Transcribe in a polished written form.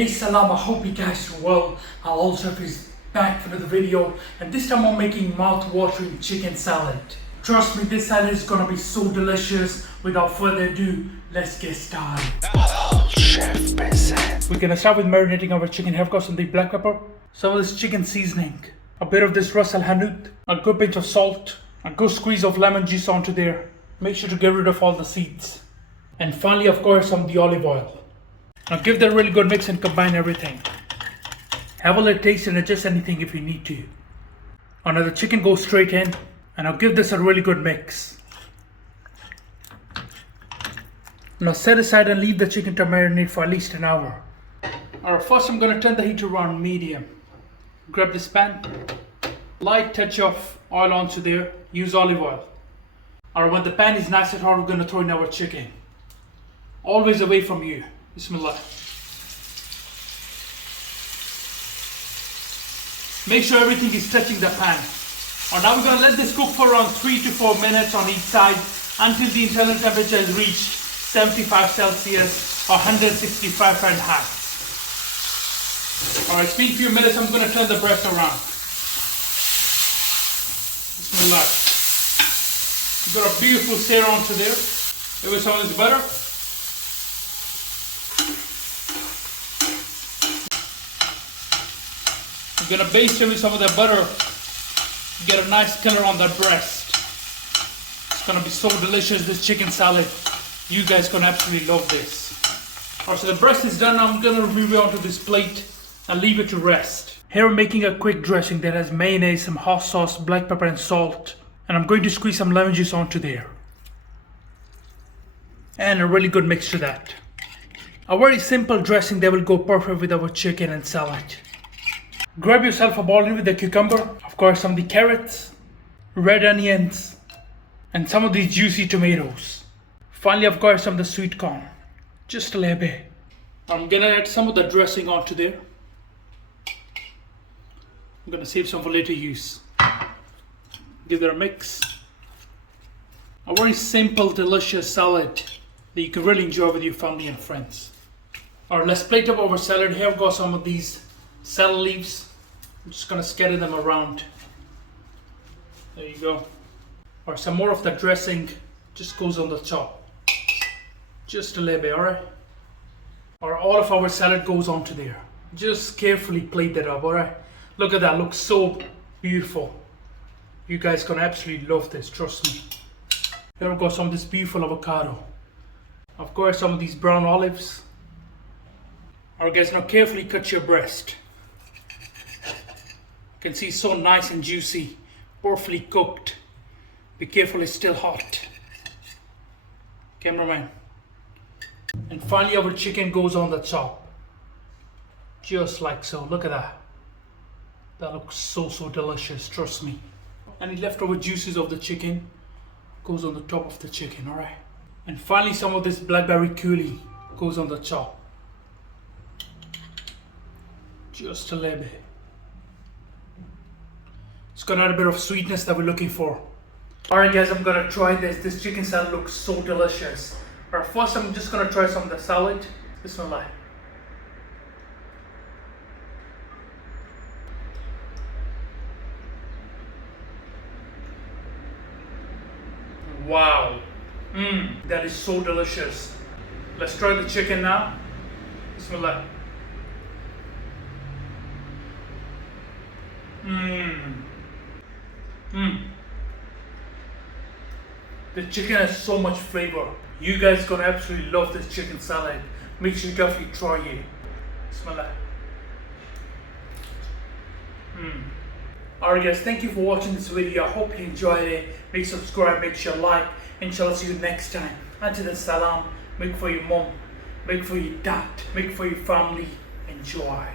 Hey Salam, I hope you guys are well. Halal Chef is back for another video, and this time I'm making mouth-watering chicken salad. Trust me, this salad is gonna be so delicious. Without further ado, let's get started. Halal Chef present. We're gonna start with marinating our chicken. Here I've got some the black pepper, some of this chicken seasoning, a bit of this ras hanout, a good pinch of salt, a good squeeze of lemon juice onto there. Make sure to get rid of all the seeds. And finally, of course, some of the olive oil. Now give that a really good mix and combine everything. Have a little taste and adjust anything if you need to. Now the chicken goes straight in, and I'll give this a really good mix. Now set aside and leave the chicken to marinate for at least an hour. Alright, first I'm going to turn the heat to around medium. Grab this pan, light touch of oil onto there, use olive oil. Alright, when the pan is nice and hot, we're going to throw in our chicken. Always away from you. Bismillah. Make sure everything is touching the pan. Alright, now we're going to let this cook for around 3 to 4 minutes on each side until the internal temperature has reached 75 Celsius or 165 Fahrenheit. Alright, it's been a few minutes. I'm going to turn the breast around. Bismillah. We've got a beautiful sear onto there. Here with some of this butter. I'm going to baste it with some of the butter. Get a nice color on that breast. It's going to be so delicious, this chicken salad. You guys are going to absolutely love this. Alright, so the breast is done. Now I'm going to remove it onto this plate and leave it to rest. Here I'm making a quick dressing that has mayonnaise, some hot sauce, black pepper and salt. And I'm going to squeeze some lemon juice onto there. And a really good mix to that. A very simple dressing that will go perfect with our chicken and salad. Grab yourself a bowl with the cucumber, of course some of the carrots, red onions, and some of these juicy tomatoes. Finally, of course, some of the sweet corn, just a little bit. I'm gonna add some of the dressing onto there. I'm gonna save some for later use. Give it a mix. A very simple, delicious salad that you can really enjoy with your family and friends. Alright, let's plate up our salad. Here I've got some of these celery leaves. I'm just gonna scatter them around. There you go. Or some more of the dressing just goes on the top. Just a little bit, alright? Or all of our salad goes onto there. Just carefully plate that up, alright? Look at that, looks so beautiful. You guys gonna absolutely love this, trust me. Here we've got some of this beautiful avocado. Of course, some of these brown olives. Alright guys, now carefully cut your breast. You can see it's so nice and juicy, perfectly cooked. Be careful, it's still hot. Cameraman. And finally our chicken goes on the top. Just like so, look at that. That looks so delicious, trust me. Any leftover juices of the chicken goes on the top of the chicken, alright? And finally some of this blackberry coulis goes on the top. Just a little bit. It's gonna add a bit of sweetness that we're looking for. Alright guys, I'm gonna try this. This chicken salad looks so delicious. Alright, first I'm just gonna try some of the salad. Bismillah. Wow. That is so delicious. Let's try the chicken now. Bismillah. The chicken has so much flavor. You guys gonna absolutely love this chicken salad. Make sure you definitely try it. Bismillah. Alright guys, thank you for watching this video. I hope you enjoyed it. Make sure subscribe, make sure like. Inshallah, see you next time. Until then, salam. Make for your mom, make for your dad, make for your family. Enjoy.